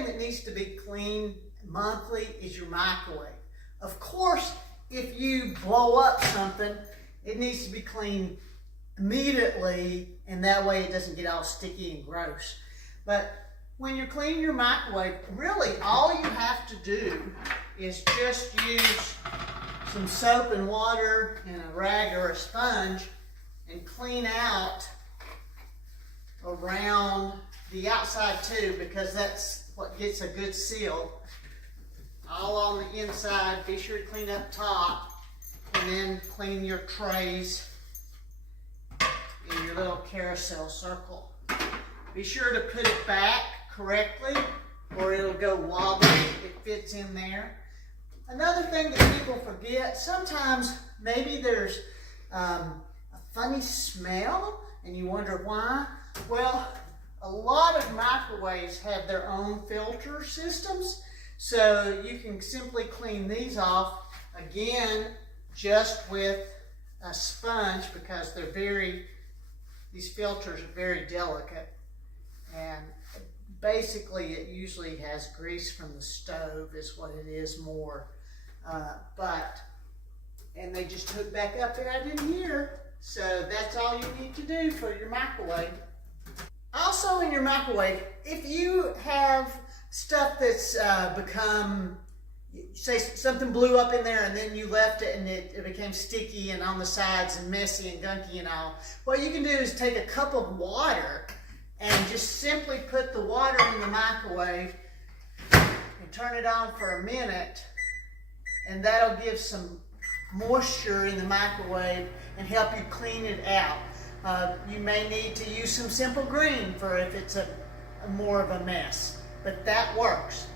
thing that needs to be cleaned monthly is your microwave. Of course, if you blow up something, it needs to be cleaned immediately, and that way it doesn't get all sticky and gross. But when you're cleaning your microwave, really all you have to do is just use some soap and water and a rag or a sponge and clean out around the outside too, because that's what gets a good seal. All on the inside. Be sure to clean up top, and then clean your trays in your little carousel circle. Be sure to put it back correctly or it'll go wobbly. It fits in there. Another thing that people forget, sometimes maybe there's a funny smell and you wonder why. Well, a lot of microwaves have their own filter systems, so you can simply clean these off, again, just with a sponge, because these filters are very delicate, and basically it usually has grease from the stove is what it is more. And they just hook back up right in here, so that's all you need to do for your microwave. Also in your microwave, if you have stuff that's become, say something blew up in there and then you left it and it became sticky and on the sides and messy and gunky and all, what you can do is take a cup of water and just simply put the water in the microwave and turn it on for a minute, and that'll give some moisture in the microwave and help you clean it out. You may need to use some simple green for if it's more of a mess, but that works.